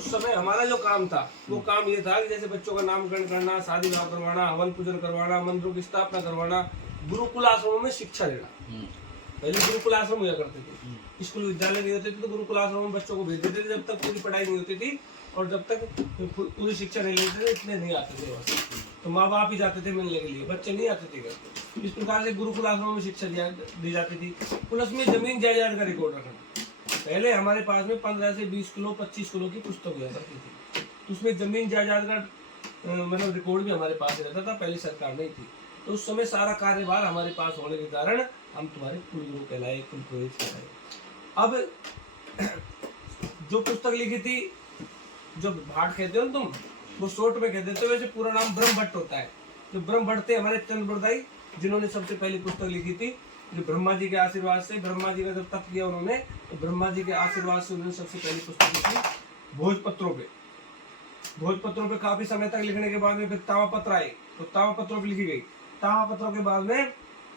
उस समय हमारा जो काम था वो काम ये था कि जैसे बच्चों का नामकरण करना, शादी विवाह करवाना, हवन पूजन करवाना, मंदिरों की स्थापना करवाना, गुरुकुल आश्रमों में शिक्षा देना। पहले गुरुकुल आश्रम हुआ करते थे, स्कूल विद्यालय नहीं होते थे, तो गुरुकुल आश्रम में बच्चों को भेज देते थे जब तक पूरी पढ़ाई नहीं होती थी और जब तक पूरी शिक्षा नहीं लेते थे, इतने नहीं आते थे वहाँ। तो माँ बाप ही जाते थे मिलने के लिए, बच्चे नहीं आते थे घर। इस प्रकार से गुरुकुल आश्रम में शिक्षा दी जाती थी। प्लस में जमीन जायदाद का रिकॉर्ड रखना। पहले हमारे पास में 15 से 20 किलो 25 किलो की पुस्तक हुआ करती थी, तो उसमें जमीन जायदाद का मतलब रिकॉर्ड भी हमारे पास रहता था। पहले सरकार नहीं थी, तो उस समय सारा कार्यभार हमारे पास होने के कारण हम तुम्हारे कुलगुरु कहलाए, कुलपुरोहित कहलाए। अब जो पुस्तक लिखी थी, जो भाट कहते हो ना तुम, वो शॉर्ट में कह देते हो, वैसे पूरा नाम ब्रह्म भट्ट होता है। जो ब्रह्म भट्ट थे हमारे चंद्रप्रदायी, जिन्होंने सबसे पहली पुस्तक लिखी थी, जो ब्रह्मा जी के आशीर्वाद से, ब्रह्मा जी का जब तप किया उन्होंने, तो ब्रह्मा जी के आशीर्वाद से उन्होंने सबसे पहली पुस्तक लिखी भोजपत्रों पे। भोजपत्रों पे काफी समय तक लिखने के बाद में फिर ताम्रपत्र आए, तो ताम्रपत्रों पे लिखी गई। ताम्रपत्रों के बाद में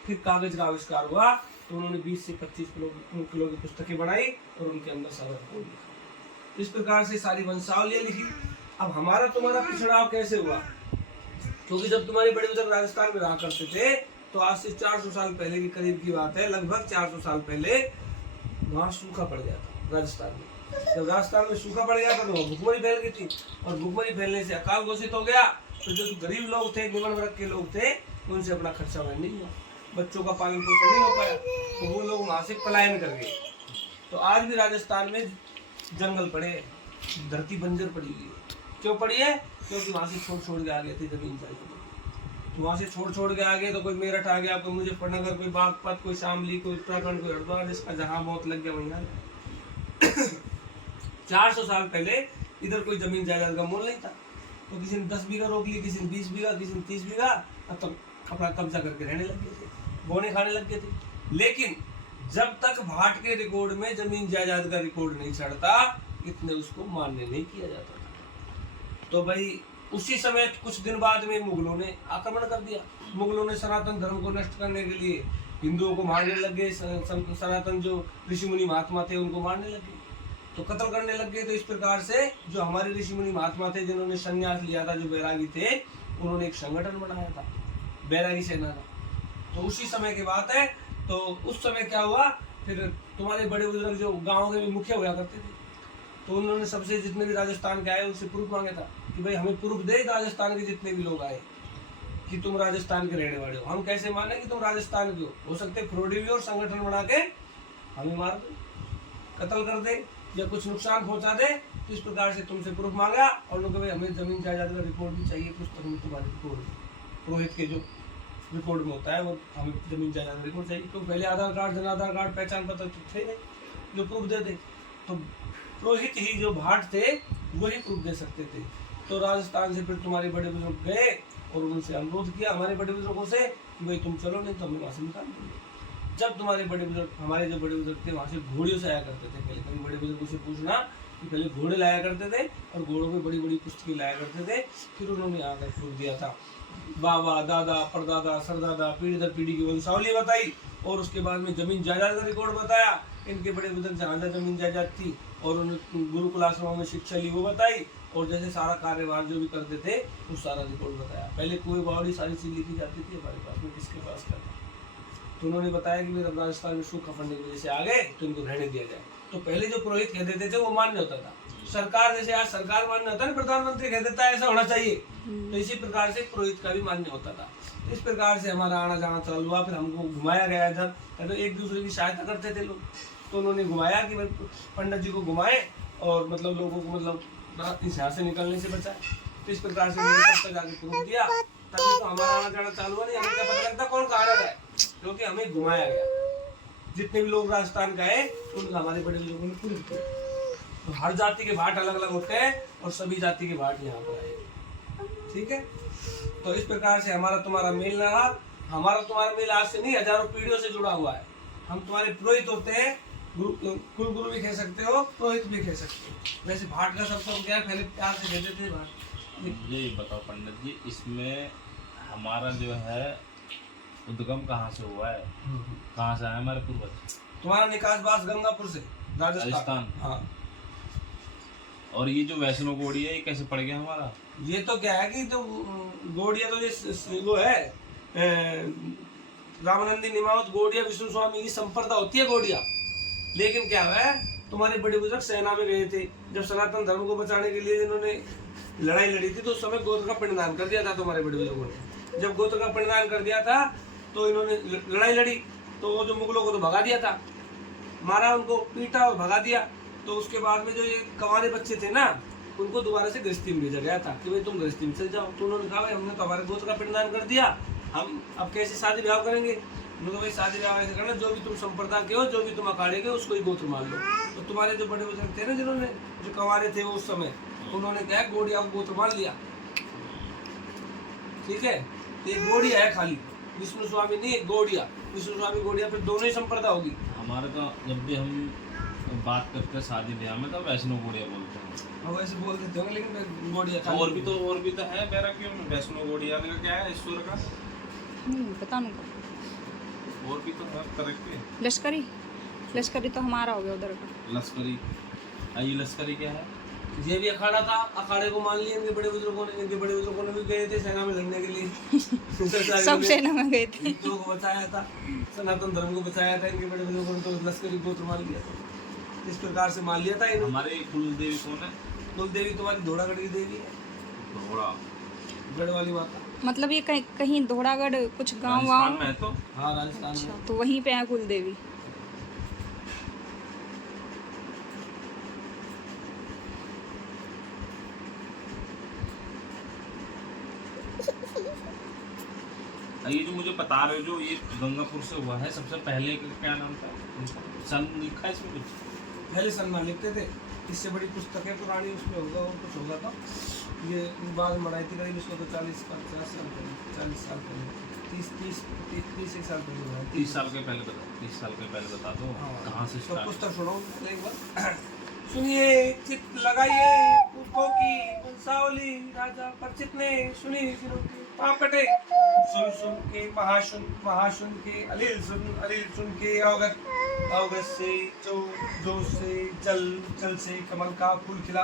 फिर कागज का आविष्कार हुआ, तो उन्होंने 20 से 25 किलो की पुस्तकें बनाई और उनके अंदर सारा रिकॉर्ड लिखा। इस प्रकार से सारी वंशावलियां लिखी। अब हमारा तुम्हारा पिछड़ाव कैसे हुआ? क्योंकि जब तुम्हारे बड़े बुजुर्ग राजस्थान में रहा करते थे, तो आज से 400 साल पहले के करीब की बात है, लगभग 400 साल पहले वहाँ सूखा पड़ गया था राजस्थान में। जब राजस्थान में सूखा पड़ गया था तो भुखमरी फैल गई थी, और भुखमरी फैलने से अकाल घोषित हो गया। तो जो गरीब लोग थे, निम्न वर्ग के लोग थे, उनसे अपना खर्चा वहन नहीं हुआ, बच्चों का पालन पोषण नहीं हो पाया, तो वो लोग वहाँ से पलायन कर गए। तो आज भी राजस्थान में जंगल पड़े, धरती बंजर पड़ी हुई है। क्यों पड़ी है? क्योंकि वहाँ से छोड़ के आ गए थे जमीन जायदाद। तो वहाँ से छोड़ के आ गए, तो कोई मेरठ आ गया, कोई मुजफ्फरनगर, कोई बागपत, कोई शामली, कोई उत्तराखंड, कोई हरिद्वार, जिसका जहाँ मौत लग गया वहीं आ गया। 400 साल पहले इधर कोई जमीन जायदाद का मोल नहीं था, तो किसी ने 10 बीघा रोक ली, किसी ने 20 बीघा, किसी ने 30 बीघा, तो अपना कब्जा करके रहने लग गए थे, बोने खाने लग गए थे। लेकिन जब तक भाट के रिकॉर्ड में जमीन जायदाद का रिकॉर्ड नहीं चढ़ता, इतने उसको मान्य नहीं किया जाता था। तो भाई उसी समय कुछ दिन बाद में मुगलों ने आक्रमण कर दिया। मुगलों ने सनातन धर्म को नष्ट करने के लिए हिंदुओं को मारने लग गए, सनातन जो ऋषि मुनि महात्मा थे उनको मारने लग गए, तो कत्ल करने लग गए। तो इस प्रकार से जो हमारे ऋषि मुनि महात्मा थे, जिन्होंने संन्यास लिया था, जो बैरागी थे, उन्होंने एक संगठन बनाया था, बैरागी सेना का। तो उसी समय की बात है। तो उस समय क्या हुआ, फिर तुम्हारे बड़े बुजुर्ग जो गाँव के मुखिया हुआ करते थे, तो उन्होंने सबसे जितने भी राजस्थान के आए उनसे प्रूफ मांगा था कि भाई हमें प्रूफ दे राजस्थान के जितने भी लोग आए कि तुम राजस्थान के रहने वाले हो। हम कैसे माने कि तुम राजस्थान के हो सकते फ्रॉडी भी और संगठन बना के हमें मार दे, कत्ल कर दे या कुछ नुकसान पहुंचा दे। तो इस प्रकार से तुमसे प्रूफ मांगा और लोग भाई हमें जमीन जायदाद का रिकॉर्ड भी चाहिए, पुस्तक में तुम्हारे रिकॉर्ड, पुरोहित के जो रिकॉर्ड में होता है वो हमें जमीन जायदाद रिकॉर्ड चाहिए। तो पहले आधार कार्ड, जन आधार कार्ड, पहचान पत्र थे नहीं जो प्रूफ दे दे, तो पुरोहित ही जो भाट थे वही प्रूफ दे सकते थे। तो राजस्थान से फिर तुम्हारे बड़े बुजुर्ग गए और उनसे अनुरोध किया हमारे बड़े बुजुर्गों से कि भाई तुम चलो, नहीं तो हमें वहाँ से निकाल देंगे। जब तुम्हारे बड़े बुजुर्ग, हमारे जो बड़े बुजुर्ग थे, वहाँ से घोड़ियों से आया करते थे। पहले कभी बड़े बुजुर्गों से पूछना कि पहले घोड़े लाया करते थे और घोड़ों में बड़ी बड़ी पुस्तकें लाया करते थे। फिर उन्होंने आकर प्रूफ दिया था, बाबा, दादा, परदादा, सरदादा, पीढ़ी दर पीढ़ी की वंशावली बताई, और उसके बाद में जमीन जायदाद का रिकॉर्ड बताया, इनके बड़े बुजुर्ग जहाँ जहाँ जमीन जायदाद थी, और उन्होंने गुरुकुल आश्रमों में शिक्षा ली वो बताई, और जैसे सारा कार्यभार जो भी करते थे वो सारा रिकॉर्ड बताया। पहले कोई बावड़ी सारी चीज लिखी जाती थी हमारे पास में, किसके पास करता। तो उन्होंने बताया कि जब राजस्थान में सूखा पड़ने की वजह से आ गए तो इनको रहने दिया जाए। तो पहले जो पुरोहित कह देते थे वो मान्य होता था। सरकार जैसे आज सरकार मान्य होता है ना, प्रधानमंत्री कह देता है ऐसा होना चाहिए, तो इसी प्रकार से पुरोहित का भी मान्य होता था। इस प्रकार से हमारा आना जाना चालू हुआ। फिर हमको घुमाया गया इधर, तो एक दूसरे की सहायता करते थे लोग, तो उन्होंने घुमाया कि भाई पंडित जी को घुमाए और मतलब लोगों को मतलब इस यहाँ से निकलने से बचाए। तो इस प्रकार से तक जाके प्रूफ दिया, तभी तो हमारा आना जाना चालू हुआ। नहीं हमें क्या पता लगता कौन कहाँ रहा है, क्योंकि हमें घुमाया गया। जितने भी लोग राजस्थान का है उनका हमारे बड़े लोगों ने प्रूफ किया। तो हर जाति के भाट अलग अलग होते हैं और सभी जाति के भाट यहाँ पर आए, ठीक है। तो इस प्रकार से हमारा तुम्हारा मेल रहा। हमारा तुम्हारा मेल आज से नहीं, हजारों पीढ़ियों से जुड़ा हुआ है। हम तुम्हारे पुरोहित होते हैं, कुलगुरु भी कह सकते हो, पुरोहित भी कह सकते हो। वैसे भाट का सब क्या है, पहले प्यार से कहते थे भाट। ये बताओ पंडित जी, इसमें हमारा जो है उद्गम कहाँ से हुआ है, कहाँ से आए हमारे पूर्वज? तुम्हारा निकास बास गंगापुर से, राजस्थान। हाँ। और ये जो वैष्णो घोड़ी है ये कैसे पड़ गया हमारा? ये तो क्या है कि तो गौड़िया तो ये वो है रामानंदी निमावत गौड़िया विष्णु स्वामी की संप्रदा होती है गौड़िया। लेकिन क्या है तुम्हारे बड़े बुजुर्ग सेना में गए थे, जब सनातन धर्म को बचाने के लिए जिन्होंने लड़ाई लड़ी थी तो उस समय गोत्र का पिंडदान कर दिया था तुम्हारे बड़े बुजुर्गों ने। जब गोत्र का पिंडदान कर दिया था तो इन्होंने लड़ाई लड़ी, तो वो जो मुगलों को तो भगा दिया था, मारा उनको, पीटा और भगा दिया। तो उसके बाद में जो ये कवारे बच्चे थे ना उनको दोबारा से गृहस्थी में भेजा गया था कि भाई तुम गृहस्थी में चल जाओ। तो उन्होंने कहा भाई हमने तो हमारे गोत्र का पिंडदान कर दिया, हम अब कैसे शादी ब्याह करेंगे? उन्होंने भाई शादी ब्याह ऐसे करना, जो भी तुम संप्रदाय के हो, जो भी तुम अखाड़े के, उसको ही गोत्र मान लो। तो तुम्हारे जो बड़े बुजुर्ग थे ना जिन्होंने जो कवारे थे वो उस समय, उन्होंने क्या है गौड़िया को गोत्र मान लिया। ठीक है, ये गौड़िया है खाली, विष्णु स्वामी नहीं, गौड़िया, विष्णु स्वामी गौड़िया, फिर दोनों ही संप्रदाय होगी। हमारे तो जब भी हम बात करते हैं शादी ब्याह में तो वैष्णो घोड़िया बोलते हैं। हाँ वैसे बोल देते होंगे, लेकिन गौड़िया खाली। और भी तो है मेरा, क्यों वैष्णो घोड़िया का क्या है ईश्वर का? पता नहीं। और भी तो हर तरह के। लश्करी तो हमारा हो गया उधर का। लश्करी, ये लश्करी क्या है? ये भी अखाड़ा था, अखाड़े को मान लिया इनके बड़े बुजुर्गों ने। इनके बड़े बुजुर्गों ने भी गए थे सेना में लड़ने के लिए सब सेना में गए थे, हिंदुओं को बचाया था, सनातन धर्म को बचाया था। इनके बड़े बुजुर्गों ने तो लश्करी गोत्र मान लिया, इस प्रकार से मान लिया था इन्होंने। हमारे कुल देवी कौन है? कुल देवी तुम्हारी धोड़ागढ़ की देवी है, घोड़ा गढ़ वाली माता। मतलब ये कहीं धोड़ागढ़ कुछ गांव राजस्थान में है तो। हाँ राजस्थान अच्छा, में। तो वहीं पे है कुल देवी। ये जो मुझे बता रहे हो जो ये गंगापुर से हुआ है, सबसे पहले का क्या नाम था? सन लिखा है इसमें कुछ? पहले सलमान लिखते थे, इससे बड़ी पुस्तकें पुरानी उसमें होगा और कुछ होगा। था ये बाद में बनाई थी करीब इसको तो 40-50 साल पहले, 40 साल पहले, 30 एक साल पहले बनाई थी। 30 साल के पहले बता, 30 साल के पहले बता दो कहाँ से तो स्टार्ट? पुस्तक सुनो एक बार। सुनिए चित लगाइए पुष्पों की वंशावली, राजा परिचित ने सुनी सिरों के पापटे। सुन सुन के महाशुन के अलील सुन के अवगत से जो से जल से कमल का फूल खिला,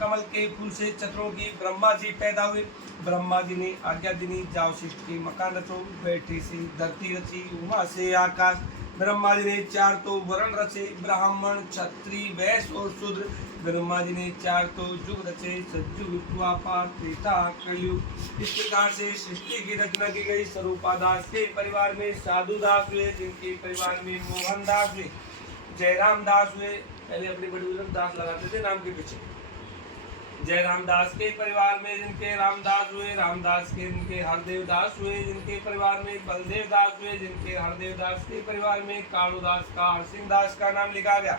कमल के फूल से चतुरों की ब्रह्मा जी पैदा हुए। ब्रह्मा जी ने आज्ञा दिनी, जाओ सृष्टि मकान रचो, बैठी सी धरती रची, उमा से आकाश। ब्रह्मा जी ने 4 तो वर्ण रचे, ब्राह्मण क्षत्रिय वैश्य और शूद्र। ब्रह्मा जी ने 4 तो युग रचे, सतयुग द्वापर त्रेता कलयुग। इस प्रकार से सृष्टि की रचना की गई। स्वरूपा दास के परिवार में साधु दास हुए, जिनके परिवार में मोहन दास हुए, जयराम दास हुए। पहले अपने बड़े बुजुर्ग दास लगाते थे नाम के पीछे। जयराम दास के परिवार में जिनके रामदास हुए, रामदास के जिनके हरदेव दास हुए, जिनके परिवार में बलदेव दास हुए, जिनके हरदेव दास के परिवार में कालू दास का हरसिंह दास का नाम लिखा गया,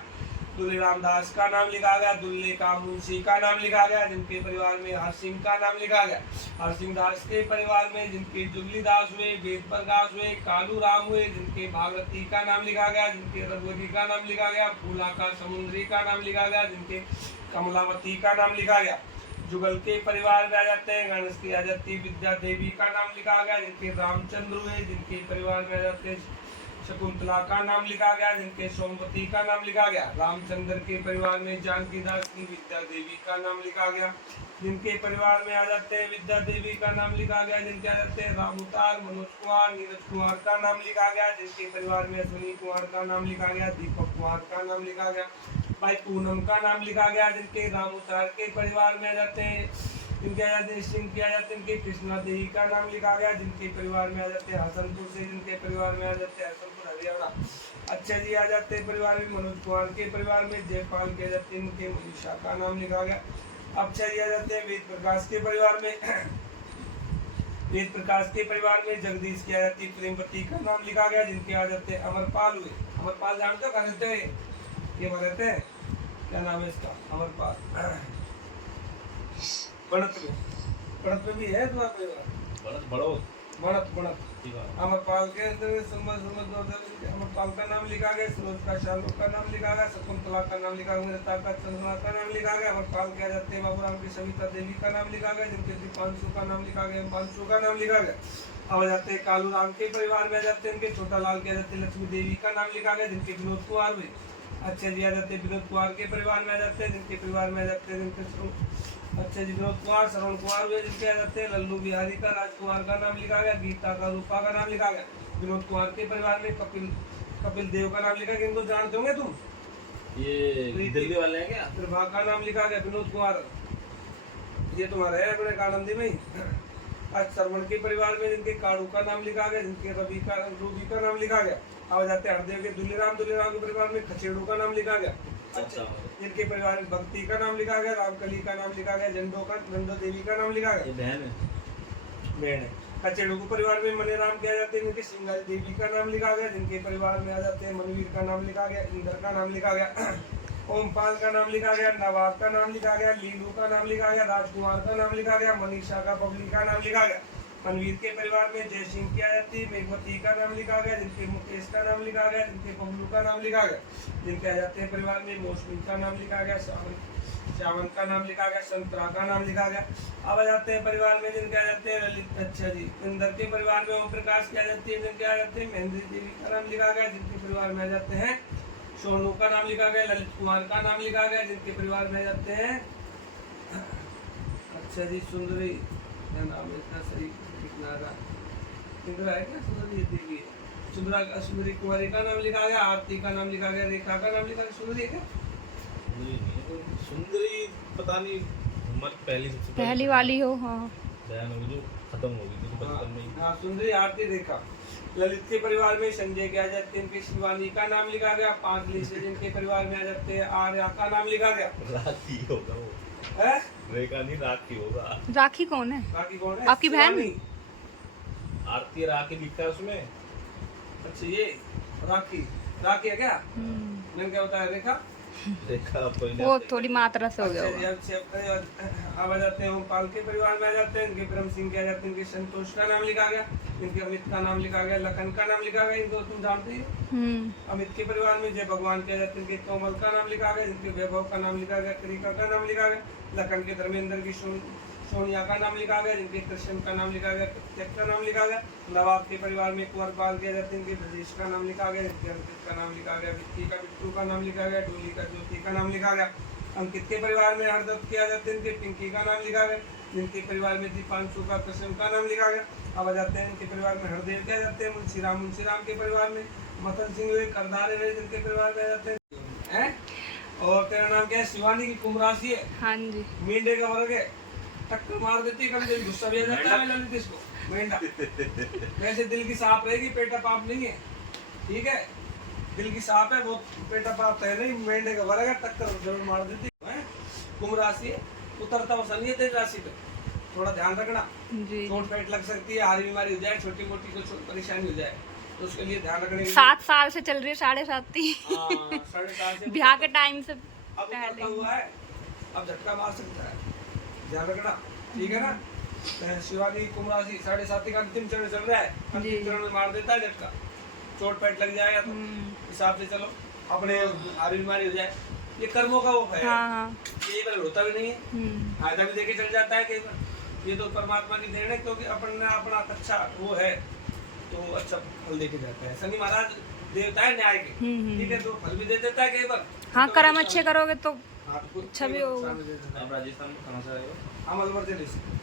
दुल्ले रामदास का नाम लिखा गया, दुल्ले का मुंशी का नाम लिखा गया, जिनके परिवार में हरसिंह का नाम लिखा गया। हरसिंह दास के परिवार में जिनके जुगली दास हुए, वेद प्रकाश हुए, कालू राम हुए, जिनके भागवती का नाम लिखा गया, जिनके रघुवती का नाम लिखा गया, फूला का समुद्री का नाम लिखा गया, जिनके कमलावती का नाम लिखा गया। जुगल के परिवार में आ जाते हैं, गणेश की आ जाती विद्या देवी का नाम लिखा गया, जिनके रामचंद्र हुए, जिनके परिवार में आ जाते शकुंतला का नाम लिखा गया, जिनके सोमवती का नाम लिखा गया। रामचंद्र के परिवार में जानकी दास की विद्या देवी का नाम लिखा गया, जिनके परिवार में आ जाते हैं विद्या देवी का नाम लिखा गया, जिनके आ जाते हैं रामउतार, मनोज कुमार, नीरज कुमार का नाम लिखा गया, जिनके परिवार में अश्विनी कुमार का नाम लिखा गया, दीपक कुमार का नाम लिखा गया, भाई पूनम का नाम लिखा गया, जिनके रामउतार के परिवार में आ जाते हैं जिनके आ जाते हैं सिंह के आ जाते हैं, जिनके कृष्णा देवी का नाम लिखा गया, जिनके परिवार में आ जाते हैं हसनपुर से, जिनके परिवार में आ जाते हैं हसनपुर हरियाणा। अच्छा जी आ जाते हैं परिवार में मनोज कुमार के परिवार में जयपाल के आ जाते हैं, इनके मनीषा का नाम लिखा गया। अच्छा जी आ जाते हैं वेद प्रकाश के परिवार में, वेद प्रकाश के परिवार में जगदीश की आ जाती है प्रेमवती का नाम लिखा गया, जिनके आ जाते हैं अमरपाल हुए। अमरपाल जानते हो कहाँ रहते हो? ये रहते हैं, क्या नाम है इसका? अमरपाल बनत में भी है तुम्हारा परिवार? बनत अमरपाल के अमरपाल का नाम लिखा गया, सूरज का शाहरुख का नाम लिखा गया, शकुंतला का नाम लिखा गया, का चंद्रमा का नाम लिखा गया। अमरपाल के आ जाते हैं बाबूराम की सविता देवी का नाम लिखा गया, जिनके दीपांशु का नाम लिखा गया, पांशु का नाम लिखा गया। अब आ जाते हैं कालू राम के परिवार में आ जाते हैं, इनके छोटा लाल के आ जाते हैं लक्ष्मी देवी का नाम लिखा गया, जिनके विनोद कुमार हुए। अच्छा जी आ जाते हैं विनोद कुमार के परिवार में आ जाते हैं, जिनके परिवार में आ जाते हैं अच्छा जी विनोद कुमार, श्रवण कुमार हुए जिनके आ जाते हैं, लल्लू बिहारी का, राजकुमार का नाम लिखा गया, गीता का, रूपा का नाम लिखा गया। विनोद कुमार के परिवार में कपिल देव का नाम लिखा गया, इनको जानते होंगे तुम, ये दिल्ली वाले हैं क्या? प्रभा का नाम लिखा गया, विनोद कुमार ये तुम्हारा है अपने आनंदी में ही। आज श्रवण के परिवार में जिनके काड़ू का नाम लिखा गया, जिनके रूबी का नाम लिखा गया। अब जाते हैं हरदेव के दुल्लीराम के परिवार में खचेड़ू का नाम लिखा गया। अच्छा जिनके परिवार में भक्ति का नाम लिखा गया, रामकली का नाम लिखा गया, झंडो देवी का नाम लिखा गया, बहन है। खचेड़ू के परिवार में मनीराम के आ जाते हैं, जिनके सिंगारी देवी का नाम लिखा गया, जिनके परिवार में आ जाते हैं मनवीर का नाम लिखा गया, इंद्र का नाम लिखा गया, ओमपाल का नाम लिखा गया, नवाब का नाम लिखा गया, लीलू का नाम लिखा गया, राजकुमार का नाम लिखा गया, मनीषा का बबली का नाम लिखा गया। मनवीर के परिवार में जय सिंह की आ जाती है, मेघवती का नाम लिखा गया, जिनके मुकेश का नाम लिखा गया, जिनके बबलू का नाम लिखा गया। जिनके आ जाते हैं परिवार में मौसमी का नाम लिखा गया, श्यामन का नाम लिखा गया, संतरा का नाम लिखा गया। अब आ जाते हैं परिवार में जिनके आ जाते हैं ललित, अच्छा जी इंदर के परिवार में ओम प्रकाश की आ जाती है, जिनके आ जाते हैं महेंद्री देवी का नाम लिखा गया, जिनके परिवार में आ जाते हैं सोनू का नाम लिखा गया, ललित कुमार का नाम लिखा गया, जिनके परिवार में आ जाते हैं अच्छा जी सुंदरी क्या नाम है इतना सही लिखना रहा इंदिरा है क्या, सुंदरी देवी सुंदरी कुमारी का नाम लिखा गया, आरती का नाम लिखा गया, रेखा का नाम लिखा गया। सुंदरी है क्या? सुंदरी पता नहीं उम्र पहली वाली हो। हाँ बहन होगी जो खत्म होगी जो बचपन में ही। हाँ सुंदरी आरती रेखा। ललित के परिवार में संजय के आ जाते हैं, इनके शिवानी का नाम लिखा गया। पांचली से जिनके परिवार में आ जाते हैं आर्या का नाम लिखा गया। राखी होगा वो है रेखा नहीं राखी होगा। राखी कौन है? बाकी कौन है? आपकी बहन? आरती राखी लिखा है उसमें। अच्छा ये राखी है क्या? मैंने क्या बताया रेखा? रेखा पहले वो थोड़ी मात्रा से हो गया अच्छा, होगा। अब आ जाते हैं ओमपाल के परिवार में आ जाते हैं, इनके ब्रह्म सिंह के आ जाते हैं, इनके संतोष का नाम लिखा गया, इनके अमित का नाम लिखा गया, लखन का नाम लिखा गया, इनको तुम जानते हो। अमित के परिवार में जय भगवान के आ जाते हैं, इनके कोमल का नाम लिखा गया, इनके वैभव का नाम लिखा गया, क्रिका का नाम लिखा गया, लखन के धर्मेंद्र की सोनिया का नाम लिखा गया, जिनके कृष्ण का नाम लिखा गया, प्रत्यक का नाम लिखा गया। नवाब के परिवार में कुंवर पाल के आ जाते हैं, इनके ब्रजेश का नाम लिखा गया, इनके अंकित का नाम लिखा गया, विक्की का बिट्टू का नाम लिखा गया, डोली का ज्योति का नाम लिखा गया। अंकित के परिवार में हरदत्त के आ जाते हैं, इनके पिंकी का नाम लिखा गया, जिनके परिवार में दीपांशु का कृष्ण का नाम लिखा गया। अब आ जाते हैं इनके परिवार में हरदेव के आ जाते हैं, मुंशीराम के परिवार में मदन सिंह हुए, करदारे हुए, जिनके परिवार में आ जाते हैं। और तेरा नाम क्या है? शिवानी की कुंभ राशि है। हाँ जी मेंढे का वर्ग है, टक्कर मार देती है, कभी गुस्सा भी आ जाता है ललित इसको मेंढा। वैसे दिल की साफ रहेगी, पेटा पाप नहीं है, ठीक है, दिल की साफ है, वो पेटा पाप है नहीं। मेंढे का वर्ग है, टक्कर जरूर मार देती है। कुंभ राशि है, उतरता हुआ शनि है तेरी राशि पे, थोड़ा ध्यान रखना, जी। चोट पेट लग सकती है, हारी बीमारी हो जाए, छोटी मोटी कुछ परेशानी हो जाए, तो उसके लिए ध्यान रखने के लिए 7 साल से चल रही है 7.5 हाँ, 7.5 से ब्याह के टाइम से अब पहले उतरता हुआ है, अब झटका मार सकता है, ध्यान रखना, ठीक है ना। शिवानी कुंभ राशि 7.5 का अंतिम चरण चल रहा है, अंतिम चरण में मार देता है झटका, चोट पेट लग जाएगा तो हिसाब से चलो, अपने हारी बीमारी हो जाए, ये कर्मों का वो है। हाँ यही बार होता भी नहीं है, फायदा भी देके चल जाता है कई बार, ये तो परमात्मा की देन है, क्योंकि अपन अपना अच्छा वो है तो अच्छा फल देके जाता है। शनि महाराज देवता है न्याय के, ठीक है, तो फल भी दे देता है कई बार। हाँ कर्म अच्छे करोगे तो हाँ, तो अच्छा भी होगा। आप राजस्थान में कहाँ से आए हो? हम अलवर जिले से।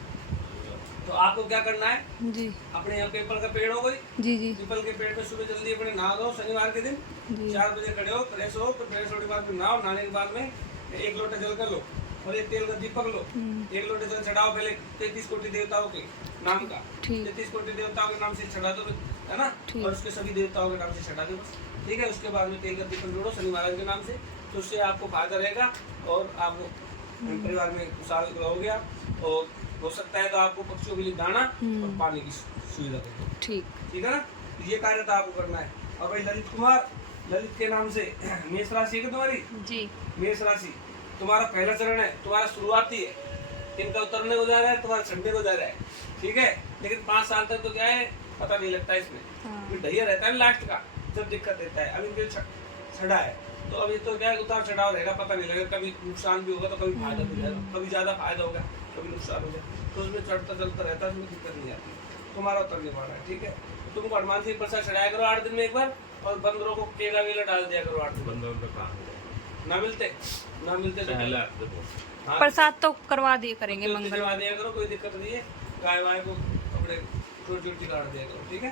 तो आपको क्या करना है, जी अपने यहाँ पीपल का पेड़ हो कोई, जी जी पीपल के पेड़ पे सुबह जल्दी अपने नहा दो, शनिवार के दिन जी 4 बजे खड़े हो, फ्रेश हो, फिर फ्रेश होने के बाद नहाओ, नहाने के बाद में 1 लोटा जल कर लो और एक तेल का दीपक लो, 1 लोटे जल चढ़ाओ, पहले 33 कोटि देवताओं के नाम का, 33 कोटि देवताओं के नाम से चढ़ा दो, है ना, और उसके सभी देवताओं के नाम से चढ़ा दो बस, ठीक है। उसके बाद में तेल का दीपक जोड़ो शनि महाराज के नाम से, तो उससे आपको फायदा रहेगा और आप परिवार में खुशहाल रहोगे आप, और हो सकता है तो आपको पक्षियों के लिए दाना और पानी की सुविधा कर दो, ठीक है ना। ये कार्य तो आपको करना है। और भाई ललित कुमार, ललित के नाम से मेष राशि है तुम्हारी जी, मेष राशि तुम्हारा पहला चरण है, तुम्हारा शुरुआती है, इनका उतरने को जा रहा है, तुम्हारा चढ़ने को जा रहा है, ठीक है। लेकिन 5 साल तक तो क्या है पता नहीं लगता इसमें, फिर ढैया रहता है लास्ट का जब दिक्कत देता है। अब इनके चढ़ा है तो अभी तो क्या है उतार चढ़ाव रहेगा, पता नहीं लगेगा, कभी नुकसान भी होगा तो कभी फायदा भी जाएगा, कभी ज्यादा फायदा होगा, कभी नुकसान हो जाए, तो उसमें चढ़ता चलता रहता है, उसमें दिक्कत नहीं आती। तुम्हारा उतरने वाला है, ठीक है। तुमको हनुमान जी प्रसाद चढ़ाया करो 8 दिन में एक बार, और बंदरों को केला वेला डाल दिया करो आटे में। बंदर का कहाँ है? ना मिलते तो पहले हफ्ते को हाँ, प्रसाद तो करवा दिए करेंगे तो मंगल। भिजवा दिया करो, कोई दिक्कत नहीं है। गाय वाय को कपड़े छोटी छोटी काट दिया करो, ठीक है।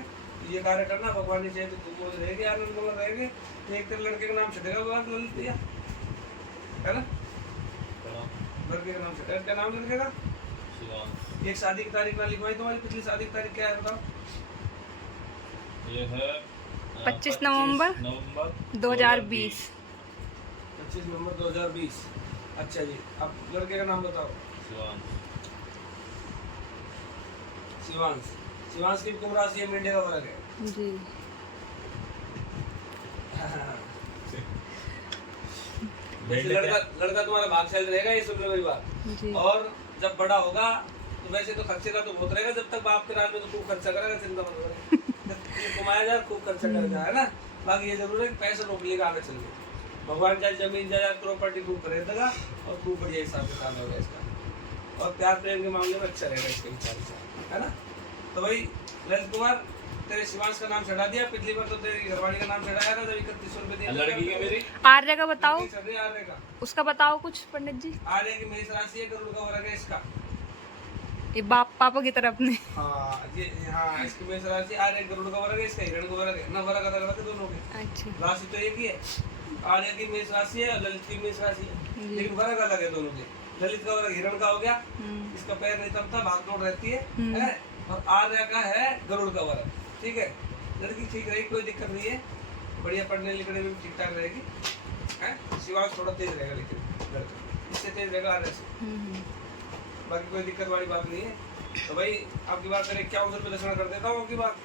ये कार्य करना, भगवान ने चाहे तो तुम बोल रहेगी, आनंद में रहेंगे। एक तेरे लड़के का नाम छटेगा भगवान ललित दिया है ना, लड़के का नाम छटेगा, क्या नाम लिखेगा? शिवांश। एक शादी की तारीख ना लिखवाई तुम्हारी, पिछली शादी की तारीख क्या है बताओ? ये है 25 नवंबर 2020। 25 नवंबर 2020। अच्छा जी, अब लड़के का नाम बताओ। शिवांश। शिवांश। शिवांश की कुंभ राशि है, मीडिया का वर्ग है। जी। वैसे लड़का तुम्हारा भागशाली रहेगा, ये शुक्र रविवार। जी। और जब बड़ा होगा तो वैसे तो खर्चे का तो बहुत रहेगा, जब तक बाप के राज में तो खूब खर्चा करेगा, चिंता मत करो। ये कमाया जाए खूब खर्चा करेगा, है ना। बाकी ये जरूर है कि पैसा रोक लेगा आगे चल के। भगवान चाहे जमीन जायदाद प्रॉपर्टी खूब खरीदेगा और खूब बढ़िया हिसाब किताब होगा इसका। और प्यार प्रेम के मामले में अच्छा रहेगा इसके विचार से, है ना। तो भाई ललित कुमार, तेरे शिवांश का नाम चढ़ा दिया। पिछली बार तो तेरी घरवाली का नाम चढ़ाया था, जब 3100 रुपये दिए। लड़की का मेरी आर्य का बताओ, आर्य का, उसका बताओ कुछ पंडित जी। आर्य की मेष राशि है, गरुड़ का वर्ग है इसका। ये बाप पापा की तरफ ने। हाँ ये, हाँ इसकी मेष राशि आर्य गरुड़ का वर्ग है, इसका हिरण का वर्ग है ना, वर्ग अलग अलग है दोनों के, अच्छा। राशि तो एक ही है। आर्य की मेष राशि है, ललित की मेष राशि है, लेकिन वर्ग अलग है दोनों के। ललित का वर्ग हिरण का हो गया, इसका पैर नितंबता भागदौड़ रहती है, और आर्य का है गरुड़ का वर्ग, ठीक है। लड़की ठीक रहेगी, कोई दिक्कत नहीं है, बढ़िया पढ़ने लिखने में भी ठीक ठाक रहेगी, है। शिवांश थोड़ा तेज रहेगा, लेकिन लड़का इससे तेज रहेगा आर्य से, बाकी कोई दिक्कत वाली बात नहीं है। तो भाई आपकी बात करें, 51 रुपये दक्षिणा कर देता हूँ आपकी बात।